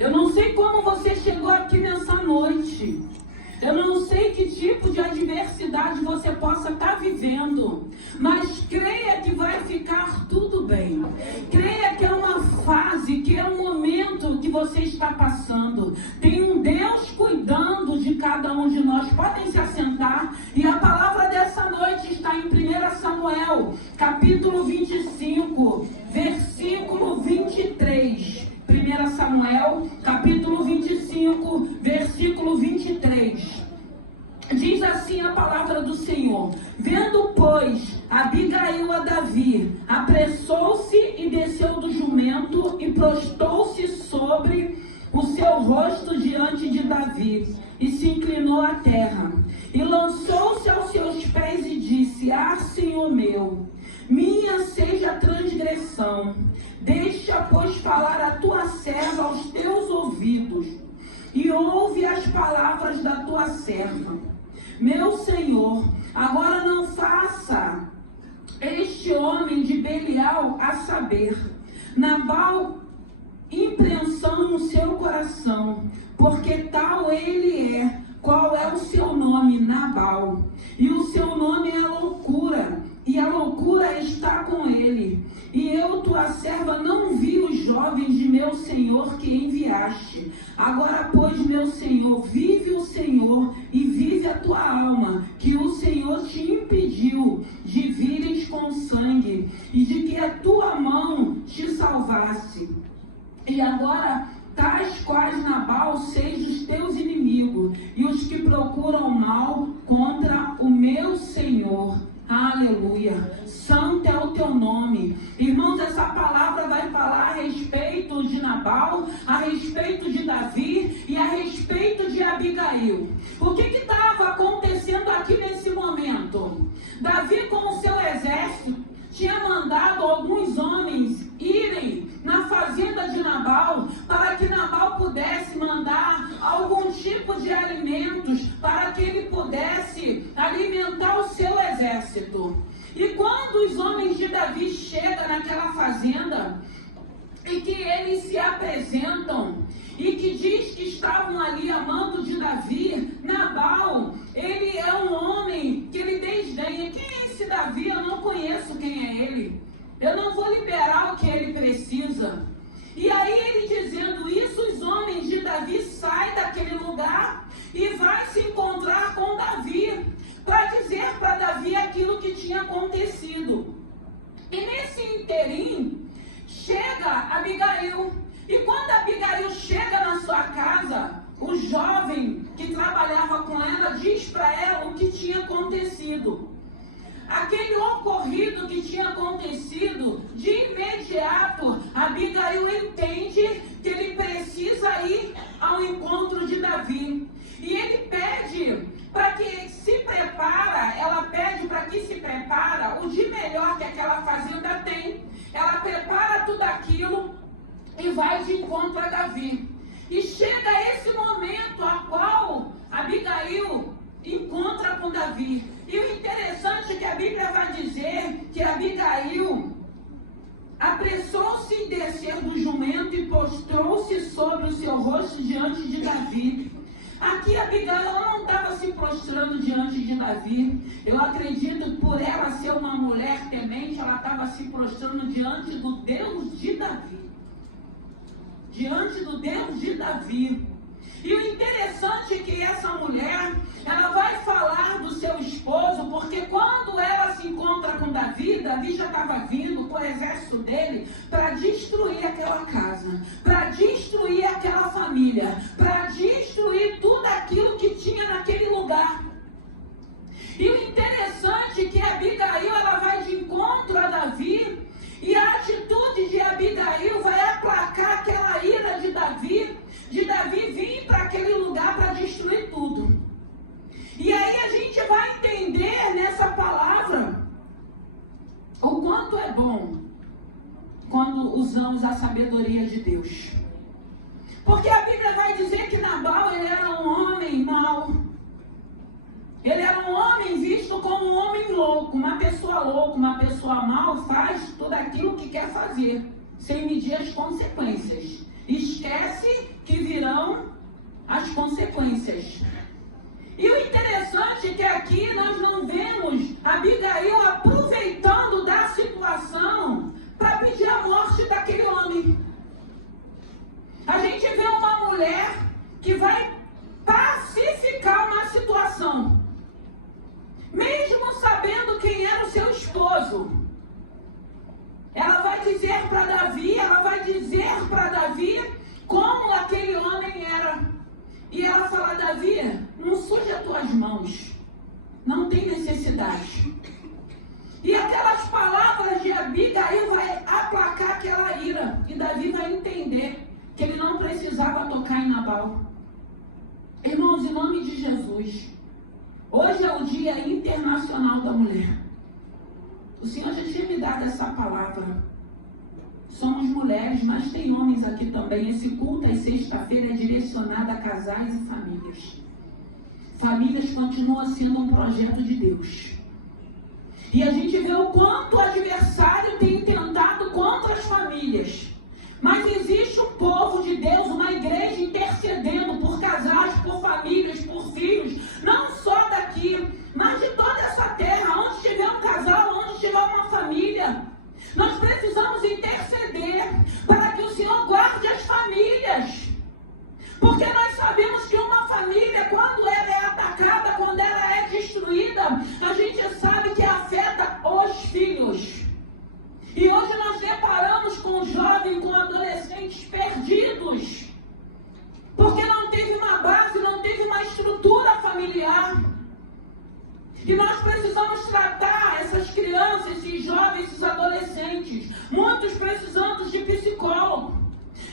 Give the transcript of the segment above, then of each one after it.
Eu não sei como você chegou aqui nessa noite. Eu não sei que tipo de adversidade você possa estar vivendo, mas creia que vai ficar tudo bem. Creia que é uma fase, que é um momento que você está passando. Tem um Deus cuidando de cada um de nós. Podem se assentar. E a palavra dessa noite está em 1 Samuel, capítulo 25, versículo 23. 1 Samuel, capítulo 25, versículo 23. Diz assim a palavra do Senhor: vendo, pois, Abigail a Davi, apressou-se e desceu do jumento e prostou-se sobre o seu rosto diante de Davi e se inclinou à terra. E lançou-se aos seus pés e disse: ah, Senhor meu, minha seja a transgressão. Deixa, pois, falar a tua serva aos teus ouvidos, e ouve as palavras da tua serva. Meu Senhor, agora não faça este homem de Belial a saber, Nabal, impreensão no seu coração, porque tal ele é. Qual é o seu nome? Nabal. E o seu nome é loucura, e a loucura está com ele. E eu, tua serva, não vi os jovens de meu Senhor que enviaste. Agora, pois, meu Senhor, vive o Senhor e vive a tua alma, que o Senhor te impediu de vires com sangue, e de que a tua mão te salvasse. E agora, tais quais Nabal sejam os teus inimigos, e os que procuram mal contra o meu Senhor. Aleluia. Santo é o teu nome. Irmãos, essa palavra vai falar a respeito de Nabal, a respeito de Davi e a respeito de Abigail. O que estava acontecendo aqui nesse momento? Davi, com o seu exército, tinha mandado alguns homens irem na fazenda de Nabal, para que Nabal pudesse mandar algum tipo de alimentos, para que ele pudesse alimentar o seu exército. E quando os homens de Davi chegam naquela fazenda, e que eles se apresentam, e que diz que estavam ali a mando de Davi, Nabal, ele é um homem que ele desdenha. Quem é esse Davi? Eu não conheço quem é ele. Eu não vou liberar o que ele precisa. E aí ele dizendo isso, os homens de Davi saem daquele lugar e vai se encontrar com Davi, para dizer para Davi aquilo que tinha acontecido. E nesse interim, chega Abigail. E quando Abigail chega na sua casa, o jovem que trabalhava com ela diz para ela o que tinha acontecido. Aquele ocorrido que tinha acontecido, de imediato, Abigail entende que ele precisa ir ao encontro de Davi. E ele pede para que se prepara, ela pede para que se prepara o de melhor que aquela fazenda tem. Ela prepara tudo aquilo e vai de encontro a Davi. E chega esse momento a qual Abigail encontra com Davi. E o interessante é que a Bíblia vai dizer que Abigail apressou-se em descer do jumento e prostrou-se sobre o seu rosto diante de Davi. Aqui Abigail ela não estava se prostrando diante de Davi. Eu acredito que por ela ser uma mulher temente, ela estava se prostrando diante do Deus de Davi. Diante do Deus de Davi. E o interessante é que essa mulher, ela vai falar do seu esposo, porque quando ela se encontra com Davi, Davi já estava vindo com o exército dele para destruir aquela casa, para destruir aquela família, para destruir tudo aquilo que tinha naquele lugar. E o interessante é que Abigail, ela vai de encontro a Davi, e a atitude de Abigail vai aplacar aquela ira de Davi vir para aquele lugar para destruir tudo. E aí a gente vai entender nessa palavra o quanto é bom quando usamos a sabedoria de Deus. Porque a Bíblia vai dizer que Nabal, ele era um homem mau. Ele era um homem visto como um homem louco, uma pessoa mal faz tudo aquilo que quer fazer, sem medir as consequências. Esquece que consequências. E o interessante é que aqui nós não vemos Abigail aproveitando da situação para pedir a morte daquele homem. A gente vê uma mulher que vai pacificar uma situação, mesmo sabendo quem era o seu esposo. Ela vai dizer para Davi, como aquele homem era. E ela fala: Davi, não suje as tuas mãos, não tem necessidade. E aquelas palavras de Abigail vai aplacar aquela ira, e Davi vai entender que ele não precisava tocar em Nabal. Irmãos, em nome de Jesus, hoje é o Dia Internacional da Mulher. O Senhor já tinha me dado essa palavra. Somos mulheres, mas tem homens aqui também. Esse culto às sexta-feira é direcionado a casais e famílias. Famílias continuam sendo um projeto de Deus. E a gente vê o quanto o adversário tem tentado contra as famílias. Mas existe um povo de Deus, uma igreja intercedendo por casais, por famílias, por filhos, não só daqui, mas de toda essa terra, onde estiver um casal, onde estiver uma família. Nós precisamos interceder para que o Senhor guarde as famílias. Porque nós sabemos que uma família, quando ela é atacada, quando ela é destruída, a gente sabe que afeta os filhos. E hoje nós deparamos com jovens, com adolescentes perdidos, porque não teve uma base, não teve uma estrutura familiar. E nós precisamos tratar essas crianças, esses jovens, esses adolescentes, muitos precisando de psicólogo.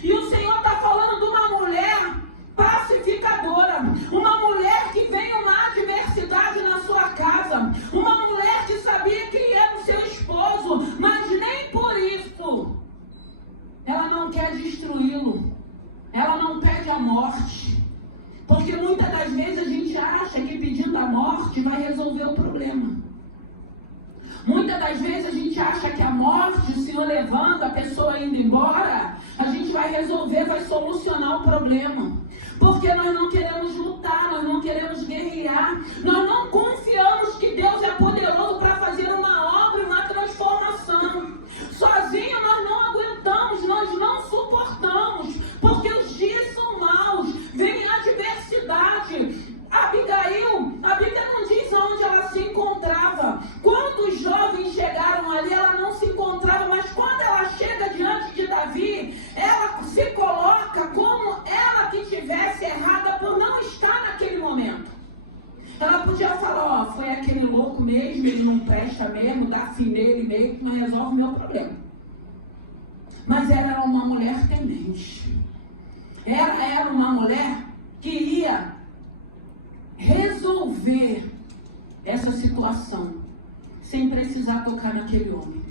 E o Senhor está falando de uma mulher pacificadora, uma mulher que vem uma adversidade na sua casa, uma mulher que sabia que era o seu esposo, mas nem por isso ela não quer destruí-lo, ela não pede a morte, porque muitas das vezes a gente acha que pedindo a morte vai resolver o problema. Muitas das vezes a gente acha que a morte, o Senhor levando, a pessoa indo embora, a gente vai resolver, vai solucionar o problema. Porque nós não queremos lutar, nós não queremos guerrear, nós não confiamos que Deus é poderoso para fazer uma obra e uma transformação. Sozinho nós não aguentamos, nós não suportamos, porque os dias são maus, vem a adversidade. Abigail, a Bíblia não diz onde ela se encontrava. Quando os jovens chegaram ali, ela não se encontrava, mas quando ela chega diante de Davi, ela se coloca como ela que estivesse errada por não estar naquele momento. Ela podia falar: ó, foi aquele louco mesmo, ele não presta mesmo, dá fim nele mesmo, não resolve o meu problema. Mas ela era uma mulher temente. Ela era uma mulher que ia resolver essa situação sem precisar tocar naquele homem,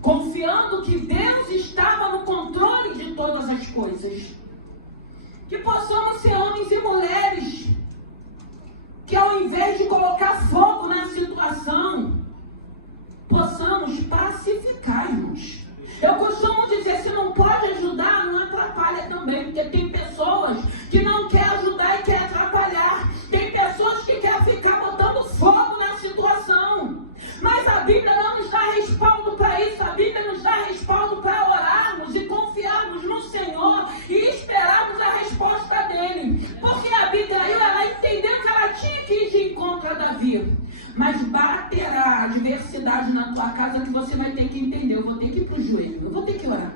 confiando que Deus estava no controle de todas as coisas. Que possamos ser homens e mulheres que, ao invés de colocar fogo na situação, possamos pacificar, irmãos. Eu costumo dizer: se não pode ajudar, não atrapalha também, porque tem pessoas que não querem ajudar e querem atrapalhar. Tem pessoas que querem ficar botando fogo na situação. Mas a Bíblia não nos dá respaldo para isso. A Bíblia nos dá respaldo para orarmos e confiarmos no Senhor e esperarmos a resposta dele. Porque a Abigail, ela entendeu que ela tinha que ir de encontro a Davi. Mas baterá adversidade na tua casa que você vai ter que entender: eu vou ter que ir para o joelho, eu vou ter que orar.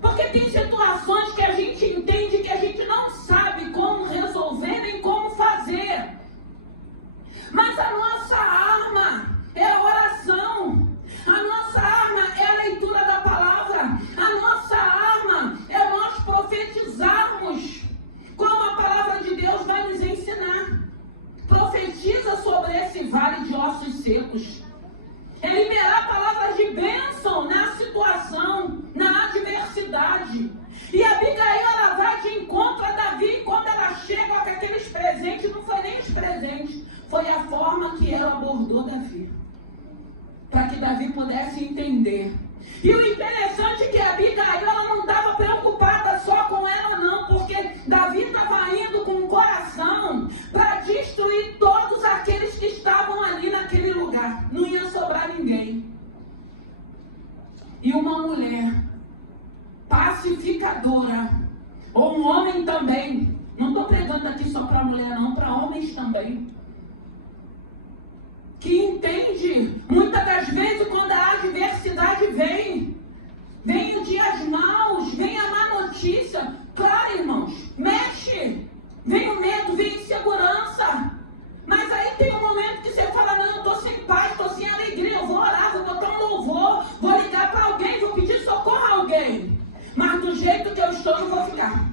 Porque tem situações que a gente entende que a gente não sabe como resolver nem como fazer. Mas a nossa arma é a oração. A nossa arma é a leitura da palavra. A nossa arma é nós profetizarmos como a palavra de Deus vai nos ensinar. Profetiza sobre esse vale de ossos secos. É liberar palavras de bênção na situação, na adversidade. E a Abigail, ela vai de encontro a Davi. E quando ela chega com aqueles presentes, não foi nem os presentes, foi a forma que ela abordou Davi, para que Davi pudesse entender. E o interessante é que a Abigail, ela não estava preocupada só com ela não, porque Davi estava indo e uma mulher pacificadora, ou um homem também, não estou pregando aqui só para mulher não, para homens também, que entende, muitas das vezes quando a adversidade vem os dias maus, vem a má notícia, claro, irmãos, mexe, vem o medo, vem a insegurança, mas aí tem um momento que você fala, não, eu estou sem paz, estou sem alegria, eu vou orar, vou botar um louvor, vou ligar para alguém, vou pedir socorro a alguém, mas do jeito que eu estou, eu vou ficar.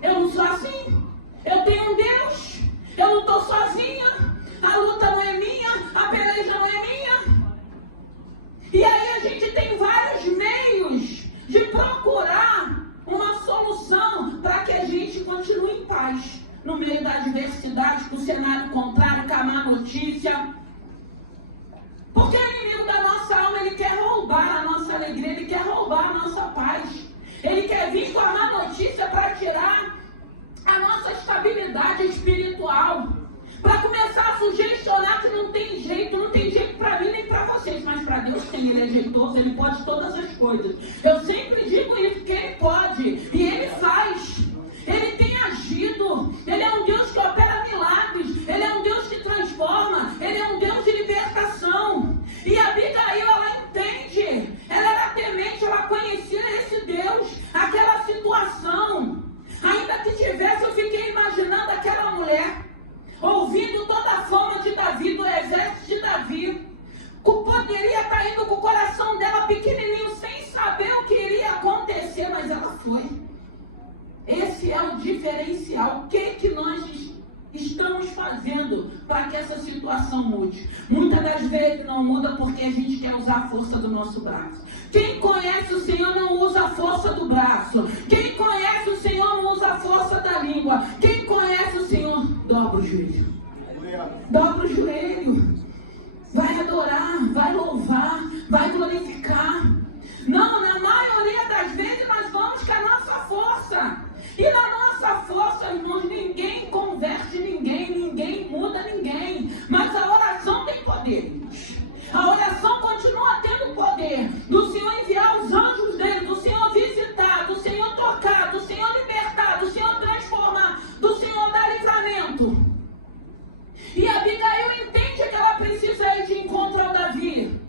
Eu não sou assim, eu tenho um Deus, eu não estou sozinha, a luta não é minha, a peleja não é minha. E aí a gente tem vários meios de procurar uma solução para que a gente continue em paz no meio da adversidade, com o cenário contrário, com a má notícia. Porque o inimigo da nossa alma, ele quer roubar a nossa alegria, ele quer roubar a nossa paz. Ele quer vir com a má notícia para tirar a nossa estabilidade espiritual. Para começar a sugestionar que não tem jeito para mim nem para vocês, mas para Deus tem, Ele é jeitoso, Ele pode todas as coisas. Eu sempre digo isso, que Ele pode, e Ele faz. Ele tem agido, Ele é um Deus que opera milagres, Ele é um Deus que transforma, Ele é um Deus de libertação. E a Abigail, ela entende, ela era temente, ela conhecia esse Deus, aquela situação. Ainda que tivesse, eu fiquei imaginando aquela mulher, ouvindo toda a fama de Davi, do exército de Davi, poderia estar indo com o coração dela pequenininho, sem saber o que iria acontecer, mas ela foi. Esse é o diferencial. O que nós estamos fazendo para que essa situação mude? Muitas das vezes não muda porque a gente quer usar a força do nosso braço. Quem conhece o Senhor não usa a força do braço. Quem conhece o Senhor não usa a força da língua. Quem conhece o Senhor, dobra o joelho. Dobra o joelho. Vai adorar, vai louvar, vai glorificar. Não, na maioria das vezes nós vamos com a nossa força. E na nossa força, irmãos, ninguém converte ninguém muda ninguém. Mas a oração tem poder, irmãos. A oração continua tendo poder do Senhor enviar os anjos dele, do Senhor visitar, do Senhor tocar, do Senhor libertar, do Senhor transformar, do Senhor dar livramento. E a Abigail entende que ela precisa ir de encontro ao Davi.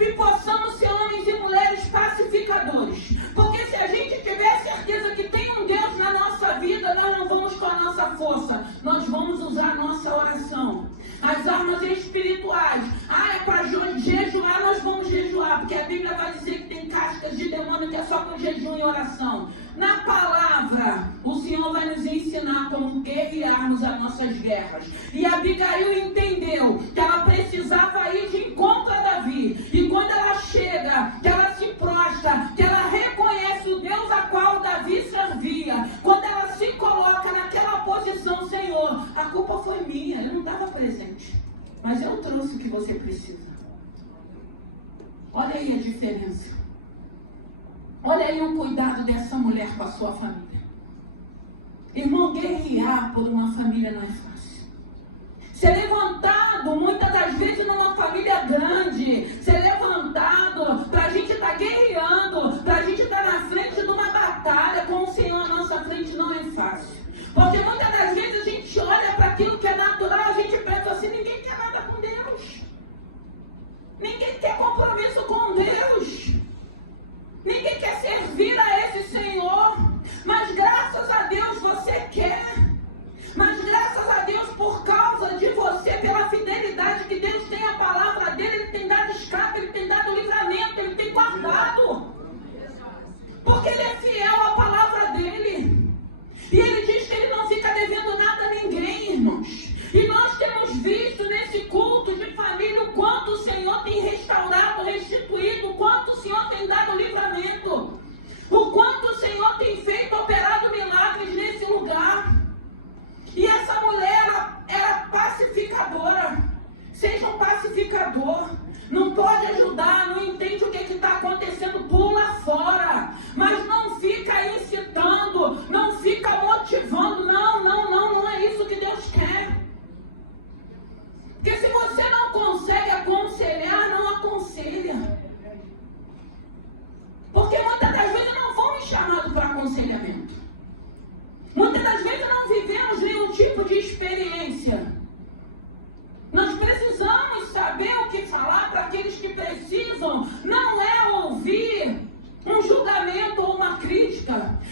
E possamos ser homens e mulheres pacificadores. Porque se a gente tiver certeza que tem um Deus na nossa vida, nós não vamos com a nossa força. Nós vamos usar a nossa oração. As armas espirituais. É para jejuar, nós vamos jejuar. Porque a Bíblia vai dizer que tem cascas de demônio que é só com jejum e oração. Na palavra, o Senhor vai nos ensinar como guerrearmos as nossas guerras. E a Abigail entendeu que ela precisava ir de encontro a Davi. E quando ela chega, que ela se prostra, que ela reconhece o Deus a qual Davi servia, quando ela se coloca naquela posição, Senhor, a culpa foi minha, eu não estava presente, mas eu trouxe o que você precisa. Olha aí a diferença. Olha aí o cuidado dessa mulher com a sua família. Irmão, guerrear por uma família não é fácil. Ser levantado, muitas das vezes, numa família grande. Ser levantado para a gente estar guerreando, para a gente estar na frente de uma batalha com o Senhor à nossa frente não é fácil. Porque muitas das vezes a gente olha para aquilo que é natural, a gente pensa assim, ninguém quer nada com Deus. Ninguém quer compromisso com Deus. Ninguém quer servir a esse Senhor. Mas graças a Deus você quer. Mas graças a Deus, por causa de você, pela fidelidade que Deus tem à palavra dele, Ele tem dado escape, Ele tem dado livramento, Ele tem guardado.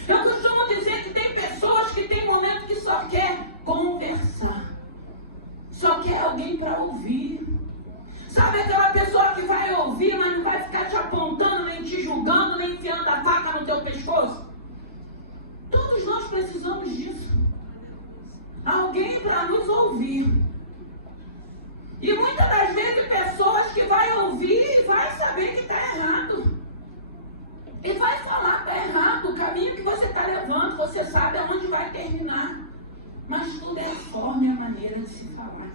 Eu costumo dizer que tem pessoas que tem momento que só quer conversar. Só quer alguém para ouvir. Sabe aquela pessoa que vai ouvir, mas não vai ficar te apontando, nem te julgando, nem enfiando a faca no teu pescoço? Todos nós precisamos disso. Alguém para nos ouvir. E muitas das vezes pessoas que vai ouvir e vai saber que está errado. E vai falar que está errado. O caminho que você está levando, você sabe aonde vai terminar. Mas tudo é a forma e a maneira de se falar.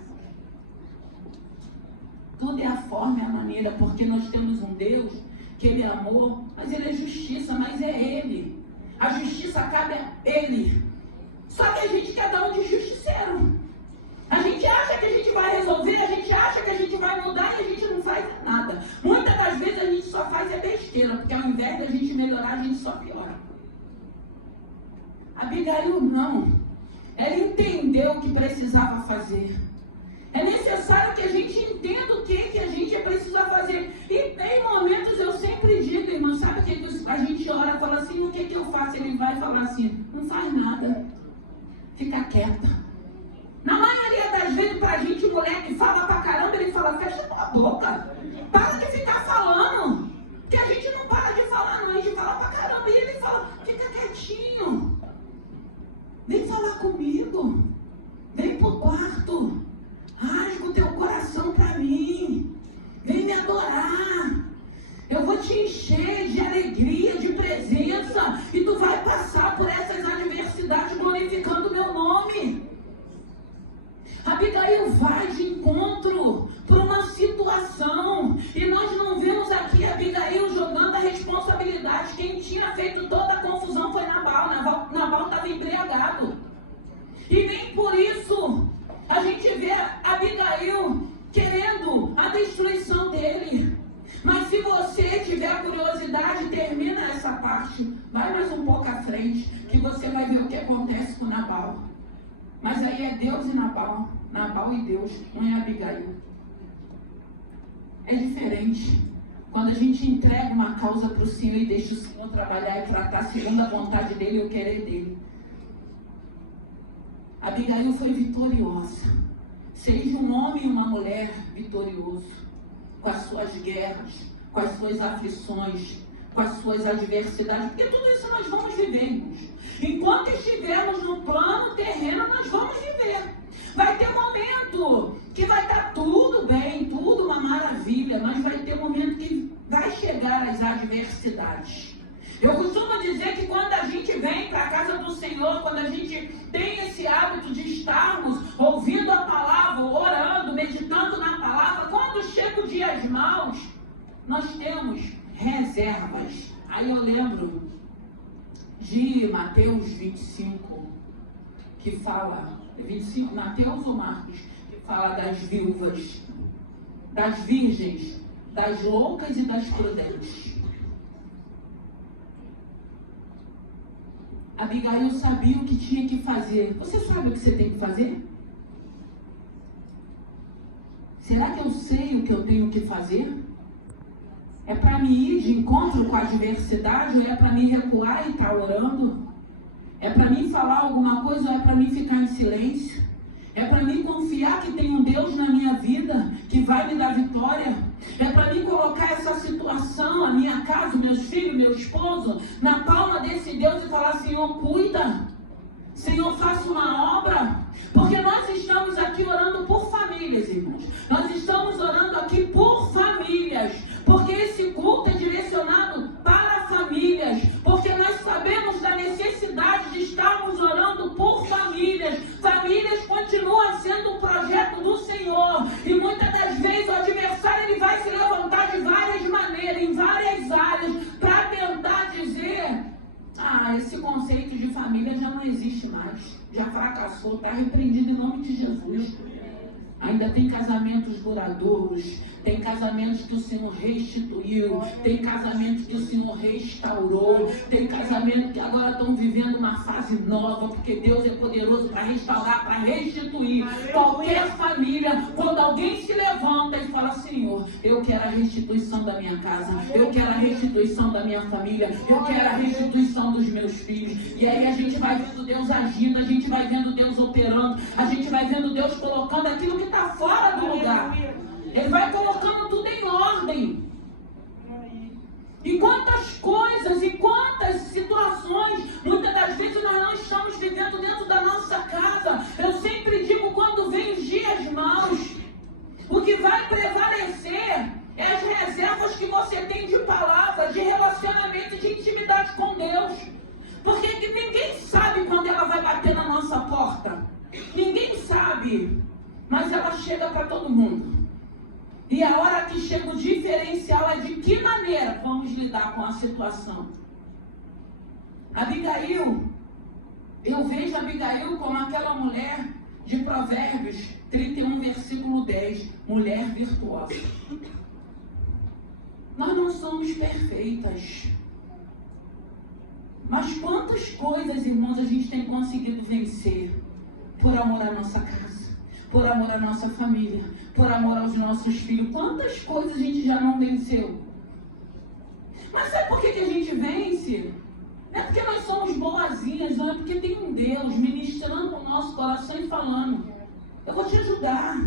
Tudo é a forma e a maneira, porque nós temos um Deus que Ele é amor, mas Ele é justiça, mas é Ele. A justiça cabe a Ele. Só que a gente quer dar um de justiceiro. A gente acha que a gente vai resolver, a gente acha que a gente vai mudar e a gente não faz nada. Muitas das vezes a gente só faz besteira, porque ao invés da gente melhorar, a gente só piora. Abigail não. Ela entendeu o que precisava fazer. É necessário que a gente entenda o que a gente precisa fazer. E em momentos eu sempre digo, irmão, sabe o que a gente ora e fala assim, o que eu faço? Ele vai falar assim, não faz nada. Fica quieta. Na maioria das vezes, pra gente, o moleque fala pra caramba, ele fala, fecha tua boca. Para de ficar falando. Porque a gente não para de falar, não. A gente fala pra caramba. E ele fala, fica quietinho. Vem falar comigo. Vem pro quarto. Rasga o teu coração pra mim. Vem me adorar. Eu vou te encher de alegria, de presença. E tu vai passar por essas adversidades glorificando o meu nome. Abigail vai de encontro para uma situação. E nós não vemos aqui Abigail jogando a responsabilidade. Quem tinha feito toda a confusão foi Nabal. Nabal estava embriagado. E nem por isso a gente vê Abigail querendo a destruição dele. Mas se você tiver curiosidade, termina essa parte. Vai mais um pouco à frente, que você vai ver o que acontece com Nabal. Mas aí é Deus e Nabal. Nabal e Deus, não é Abigail. É diferente. Quando a gente entrega uma causa para o Senhor e deixa o Senhor trabalhar e tratar segundo a vontade dele e o querer dele. Abigail foi vitoriosa. Seja um homem e uma mulher vitorioso. Com as suas guerras, com as suas aflições, com as suas adversidades. Porque tudo isso nós vamos viver, irmãos. Enquanto estivermos no plano terreno, nós vamos viver. Vai ter momento que vai estar tudo bem, tudo uma maravilha, mas vai ter momento que vai chegar as adversidades. Eu costumo dizer que quando a gente vem para a casa do Senhor, quando a gente tem esse hábito de estarmos ouvindo a palavra, orando, meditando na palavra, quando chegam dias maus, nós temos reservas. Aí eu lembro de Mateus 25, que fala, 25, Mateus ou Marcos, que fala das viúvas, das virgens, das loucas e das prudentes. Abigail sabia o que tinha que fazer. Você sabe o que você tem que fazer? Será que eu sei o que eu tenho que fazer? É para me ir de encontro com a adversidade ou é para me recuar e estar orando? É para mim falar alguma coisa ou é para mim ficar em silêncio? É para mim confiar que tem um Deus na minha vida que vai me dar vitória? É para mim colocar essa situação, a minha casa, meus filhos, meu esposo, na palma desse Deus e falar, Senhor, cuida. Senhor, faça uma obra. Porque nós estamos aqui orando por famílias, irmãos. Nós estamos orando aqui por famílias. Porque esse culto é direcionado para famílias. Porque nós sabemos da necessidade de estarmos orando por famílias. Famílias continua sendo um projeto do Senhor. E muitas das vezes o adversário ele vai se levantar de várias maneiras, em várias áreas, para tentar dizer... esse conceito de família já não existe mais. Já fracassou, está repreendido em nome de Jesus. Ainda tem casamentos duradouros, tem casamentos que o Senhor restituiu, tem casamentos que o Senhor restaurou, tem casamentos que agora estão vivendo uma fase nova, porque Deus é poderoso para restaurar, para restituir. Qualquer família, quando alguém se levanta e fala: Senhor, eu quero a restituição da minha casa, eu quero a restituição da minha família, eu quero a restituição dos meus filhos. E aí a gente vai vendo Deus agindo, a gente vai vendo Deus operando, a gente vai vendo Deus colocando aquilo que está fora do lugar. Ele vai colocando tudo em ordem. E quantas coisas e quantas situações, muitas das vezes nós não estamos vivendo dentro da nossa casa. Eu sempre digo, quando vem os dias maus, o que vai prevalecer é as reservas que você tem de palavra, de relacionamento e de intimidade com Deus. Porque ninguém sabe quando ela vai bater na nossa porta. Ninguém sabe. Mas ela chega para todo mundo. E a hora que chega o diferencial é de que maneira vamos lidar com a situação. Abigail, eu vejo Abigail como aquela mulher de Provérbios 31, versículo 10. Mulher virtuosa. Nós não somos perfeitas. Mas quantas coisas, irmãos, a gente tem conseguido vencer por amor à nossa casa, por amor à nossa família, por amor aos nossos filhos. Quantas coisas a gente já não venceu? Mas sabe por que a gente vence? Não é porque nós somos boazinhas, não é porque tem um Deus ministrando o nosso coração e falando: eu vou te ajudar.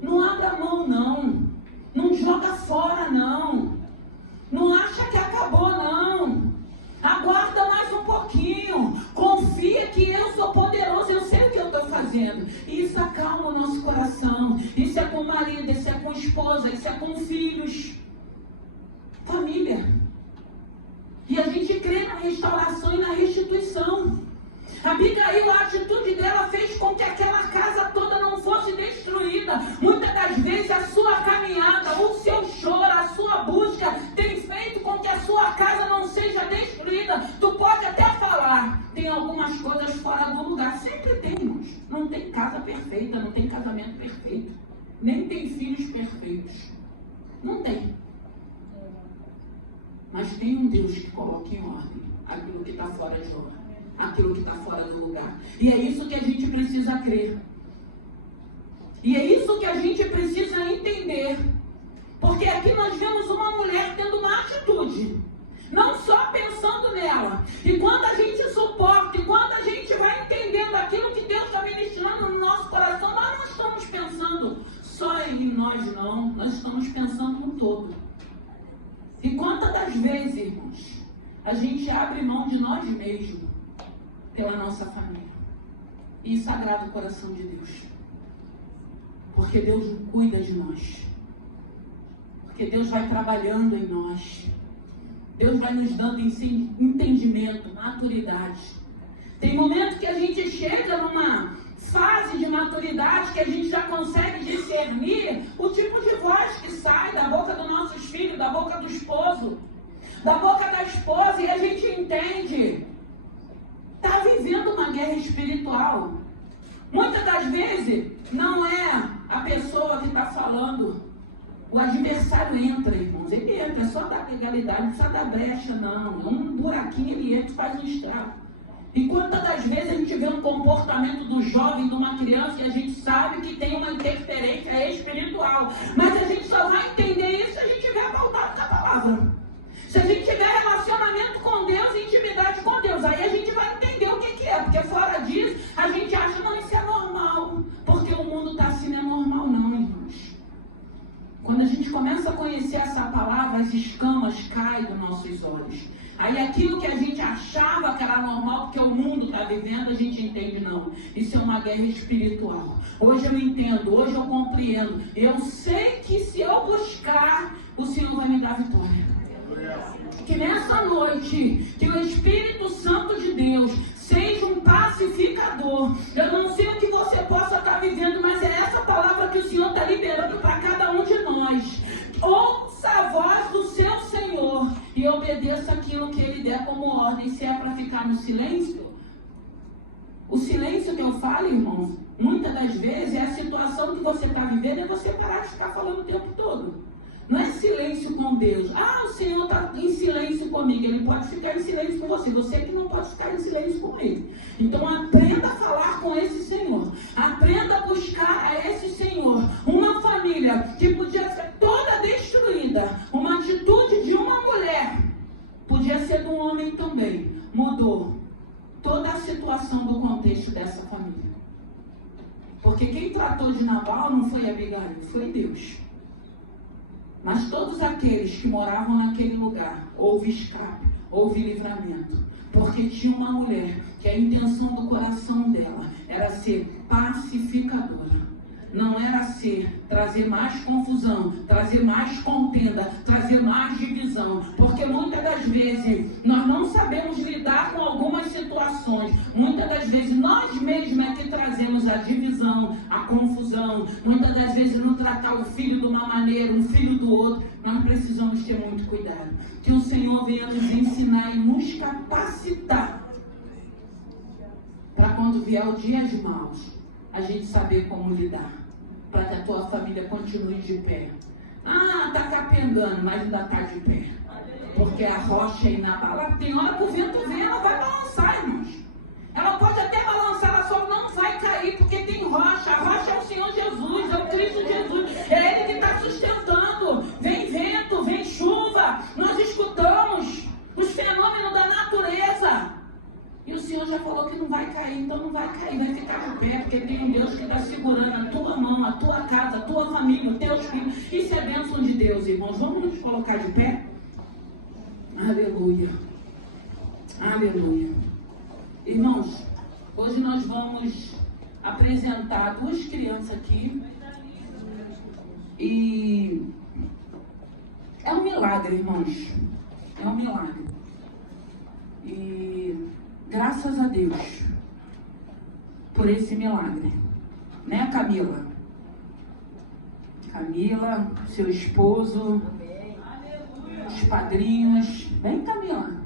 Não abra a mão, não. Não joga fora, não. Não acha que acabou, não. Aguarda mais um pouquinho. Confia que eu sou poderoso, eu sei o que eu estou fazendo. E isso acalma o nosso coração. Isso é com o marido, isso é com a esposa, isso é com filhos. Família. E a gente crê na restauração e na restituição. Abigail, a atitude dela fez com que aquela casa toda não fosse destruída. Muitas das vezes a sua caminhada, o seu choro, a sua busca tem feito com que a sua casa não seja destruída. Tu pode até falar, tem algumas coisas fora do lugar. Sempre tem, irmãos. Não tem casa perfeita, não tem casamento perfeito. Nem tem filhos perfeitos. Não tem. Mas tem um Deus que coloca em ordem aquilo que está fora de ordem, aquilo que está fora do lugar. E é isso que a gente precisa crer. E é isso que a gente precisa entender. Porque aqui nós vemos uma mulher tendo uma atitude, não só pensando nela. E quando a gente suporta, e quando a gente vai entendendo aquilo que Deus está ministrando no nosso coração, nós não estamos pensando só em nós, não. Nós estamos pensando no todo. E quantas das vezes, irmãos, a gente abre mão de nós mesmos pela nossa família. E isso agrada o coração de Deus. Porque Deus cuida de nós. Porque Deus vai trabalhando em nós. Deus vai nos dando entendimento, maturidade. Tem momentos que a gente chega numa fase de maturidade que a gente já consegue discernir o tipo de voz que sai da boca dos nossos filhos, da boca do esposo, da boca da esposa, e a gente entende. Está vivendo uma guerra espiritual. Muitas das vezes não é a pessoa que está falando. O adversário entra, irmãos. Ele entra, é só dar legalidade, não precisa dar brecha, não. É um buraquinho, ele entra e faz um estrago. E quantas das vezes a gente vê um comportamento do jovem, de uma criança, e a gente sabe que tem uma interferência espiritual. Mas a gente só vai entender isso se a gente tiver voltado com a palavra. Se a gente tiver relacionamento com Deus e intimidade com Deus, aí a gente vai entender o que é. Porque fora disso, a gente acha, não, isso é normal. Porque o mundo está assim, não é normal não, irmãos. Quando a gente começa a conhecer essa palavra, as escamas caem dos nossos olhos. Aí aquilo que a gente achava que era normal, porque o mundo está vivendo, a gente entende, não. Isso é uma guerra espiritual. Hoje eu entendo, hoje eu compreendo. Eu sei que se eu buscar, o Senhor vai me dar vitória. Que nessa noite, que o Espírito Santo de Deus seja um pacificador. Eu não sei o que você possa estar vivendo, mas é essa palavra que o Senhor está liberando para cada um de nós. Ouça a voz do seu Senhor e obedeça aquilo que Ele der como ordem. Se é para ficar no silêncio, o silêncio que eu falo, irmãos, Muitas das vezes é a situação que você está vivendo, é você parar de ficar falando o tempo todo. Não é silêncio com Deus. O Senhor está em silêncio comigo. Ele pode ficar em silêncio com você. Você que não pode ficar em silêncio com Ele. Então aprenda a falar com esse Senhor. Aprenda a buscar a esse Senhor. Uma família que podia ser toda destruída. Uma atitude de uma mulher. Podia ser de um homem também. Mudou toda a situação do contexto dessa família. Porque quem tratou de Nabal não foi Abigail, foi Deus. Mas todos aqueles que moravam naquele lugar, houve escape, houve livramento. Porque tinha uma mulher que a intenção do coração dela era ser pacificadora. Não era trazer mais confusão, trazer mais contenda, trazer mais divisão. Porque muitas das vezes nós não sabemos lidar com algumas situações. Muitas das vezes nós mesmos é que trazemos a divisão, a confusão. Muitas das vezes não tratar o filho de uma maneira, um filho do outro. Nós precisamos ter muito cuidado. Que o Senhor venha nos ensinar e nos capacitar para quando vier o dia de maus, a gente saber como lidar. Para que a tua família continue de pé. Está capengando, mas ainda está de pé. Porque a rocha é inabalável. Tem hora que o vento vem, ela vai balançar, irmãos. Ela pode até balançar, ela só não vai cair, porque tem rocha. A rocha é o Senhor Jesus, é o Cristo Jesus. É Ele que está sustentando. Vem vento, vem chuva. Nós escutamos os fenômenos da natureza. E o Senhor já falou que não vai cair, então não vai cair, vai ficar de pé, porque tem um Deus que está segurando a tua mão, a tua casa, a tua família, os teus filhos. Isso é bênção de Deus, irmãos. Vamos nos colocar de pé? Aleluia. Aleluia. Irmãos, hoje nós vamos apresentar duas crianças aqui. E é um milagre, irmãos. É um milagre. E graças a Deus por esse milagre, né, Camila? Camila, seu esposo, os padrinhos. Vem, Camila.